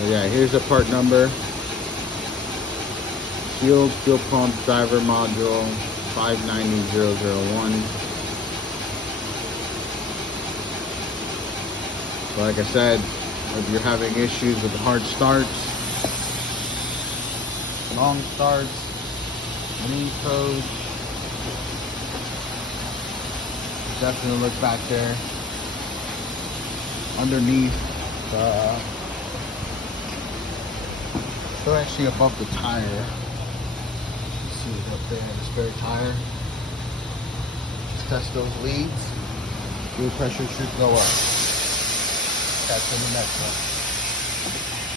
So yeah, here's the part number. Sealed fuel pump driver module 590001. So like I said, if you're having issues with hard starts, long starts, lean codes, definitely look back there underneath so actually above the tire. Let's see what's up there, the spare tire. Let's test those leads. Fuel pressure should go up. Catch you in the next one.